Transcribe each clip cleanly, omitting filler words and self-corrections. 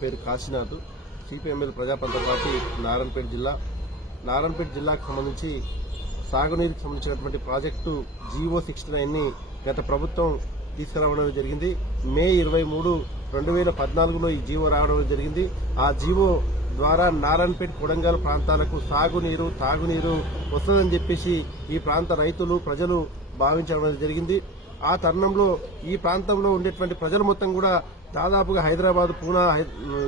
పేరు Kashinath, CPML ప్రజాపంత party Narayanpet జిల్లాకు సంబంధించి సాగునీరుకు సంబంధించినటువంటి ప్రాజెక్టు GO69ని గత ప్రభుత్వం తీసుకురావడం జరిగింది. మే 23, 2014లో ఈ జీవో రావడం జరిగింది. ఆ జీవో ద్వారా నారాయణపేట, కొడంగల్ ప్రాంతాలకు సాగునీరు, తాగునీరు వస్తుందని చెప్పేసి ఈ ప్రాంత రైతులు, ప్రజలు భావించడం జరిగింది. ఆ తరుణంలో ఈ ప్రాంతంలో ఉండేటువంటి ప్రజలు మొత్తం కూడా దాదాపుగా హైదరాబాద్, పూనా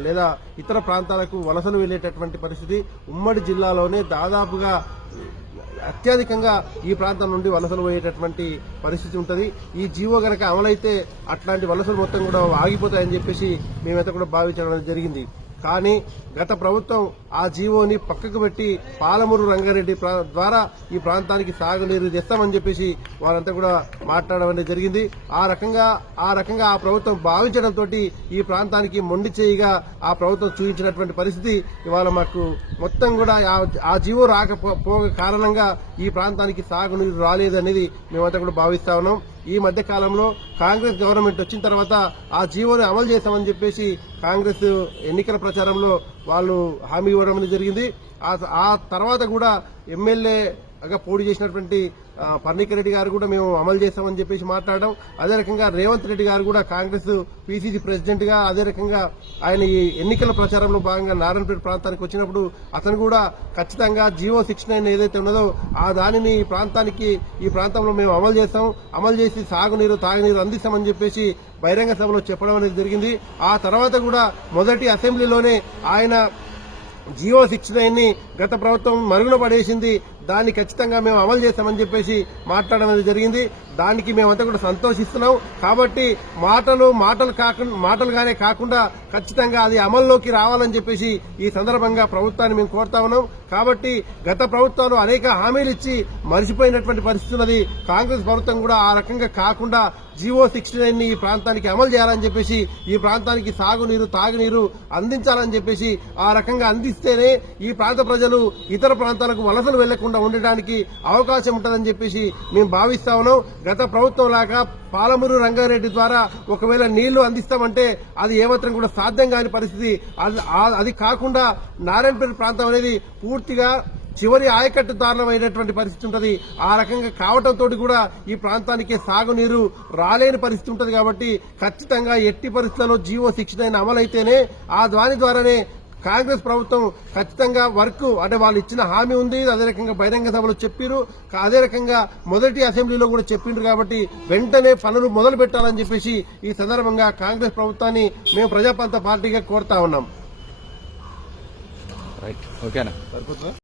లేదా ఇతర ప్రాంతాలకు వలసలు వెళ్లేటటువంటి పరిస్థితి. ఉమ్మడి జిల్లాలోనే దాదాపుగా అత్యధికంగా ఈ ప్రాంతం నుండి వలసలు పోయేటటువంటి పరిస్థితి ఉంటుంది. ఈ జీవో గనక అమలైతే అట్లాంటి వలసలు మొత్తం కూడా ఆగిపోతాయని చెప్పేసి మేమైతే కూడా భావించడం జరిగింది. కానీ గత ప్రభుత్వం ఆ జీవోని పక్కకు పెట్టి పాలమూరు రంగారెడ్డి ద్వారా ఈ ప్రాంతానికి సాగునీరు తెస్తామని చెప్పేసి వారంతా కూడా మాట్లాడడం జరిగింది. ఆ రకంగా ఆ ప్రభుత్వం భావించడంతో ఈ ప్రాంతానికి మొండి చేయిగా ఆ ప్రభుత్వం చూపించినటువంటి పరిస్థితి ఇవాళ మాకు మొత్తం కూడా ఆ జీవో రాకపోక కారణంగా ఈ ప్రాంతానికి సాగునీరు రాలేదనేది మేమంతా కూడా భావిస్తా ఉన్నాం. ఈ మధ్య కాలంలో కాంగ్రెస్ గవర్నమెంట్ వచ్చిన తర్వాత ఆ జీవోని అమలు చేస్తామని చెప్పేసి కాంగ్రెస్ ఎన్నికల ప్రచారంలో వాళ్ళు హామీ ఇవ్వడం జరిగింది. ఆ తర్వాత కూడా ఎమ్మెల్యేగా పోటీ చేసినటువంటి పర్ణిక రెడ్డి గారు కూడా మేము అమలు చేస్తామని చెప్పేసి మాట్లాడడం, అదే రకంగా రేవంత్ రెడ్డి గారు కూడా కాంగ్రెస్ పిసిసి ప్రెసిడెంట్ గా అదే రకంగా ఆయన ఈ ఎన్నికల ప్రచారంలో భాగంగా నారాయణపేట ప్రాంతానికి వచ్చినప్పుడు అతను కూడా ఖచ్చితంగా GO69 ఏదైతే ఉన్నదో ఆ దానిని ఈ ప్రాంతంలో మేము అమలు చేస్తాం, అమలు చేసి సాగునీరు, తాగునీరు అందిస్తామని చెప్పేసి బహిరంగ సభలో చెప్పడం అనేది జరిగింది. ఆ తర్వాత కూడా మొదటి అసెంబ్లీలోనే ఆయన GO69ని గత ప్రభుత్వం మరుగున పడేసింది, దాన్ని ఖచ్చితంగా మేము అమలు చేస్తామని చెప్పేసి మాట్లాడడం జరిగింది. దానికి మేమంతా కూడా సంతోషిస్తున్నాం. కాబట్టి మాటలుగానే కాకుండా ఖచ్చితంగా అది అమల్లోకి రావాలని చెప్పేసి ఈ సందర్భంగా ప్రభుత్వాన్ని మేము కోరుతా ఉన్నాం. కాబట్టి గత ప్రభుత్వాలు అనేక హామీలు ఇచ్చి మరిచిపోయినటువంటి పరిస్థితి ఉన్నది. కాంగ్రెస్ ప్రభుత్వం కూడా ఆ రకంగా కాకుండా GO69ని ఈ ప్రాంతానికి అమలు చేయాలని చెప్పేసి ఈ ప్రాంతానికి సాగునీరు, తాగునీరు అందించాలని చెప్పేసి ఆ రకంగా అందిస్తేనే ఈ ప్రాంత ప్రజలు ఇతర ప్రాంతాలకు వలసలు వెళ్లకుండా ఉండడానికి అవకాశం ఉంటుందని చెప్పేసి మేము భావిస్తా ఉన్నాం. గత ప్రభుత్వం లాగా పాలమూరు రంగారెడ్డి ద్వారా ఒకవేళ నీళ్లు అందిస్తామంటే అది ఏమాత్రం కూడా సాధ్యం కాని పరిస్థితి. అది కాకుండా నారాయణపేట ప్రాంతం అనేది పూర్తిగా చివరి ఆయకట్టు దారుణమైనటువంటి పరిస్థితి ఉంటుంది. ఆ రకంగా కావడంతో కూడా ఈ ప్రాంతానికి సాగునీరు రాలేని పరిస్థితి ఉంటుంది. కాబట్టి ఖచ్చితంగా ఎట్టి పరిస్థితుల్లో GO69 అమలైతేనే దాని ద్వారానే కాంగ్రెస్ ప్రభుత్వం ఖచ్చితంగా వర్క్ అంటే వాళ్ళు ఇచ్చిన హామీ ఉంది. అదే రకంగా బహిరంగ సభలో చెప్పారు, అదే రకంగా మొదటి అసెంబ్లీలో కూడా చెప్పిండ్రు. కాబట్టి వెంటనే పనులు మొదలు పెట్టాలని చెప్పేసి ఈ సందర్భంగా కాంగ్రెస్ ప్రభుత్వాన్ని మేము ప్రజాపంత పార్టీగా కోరుతా ఉన్నాం. ఓకేనా?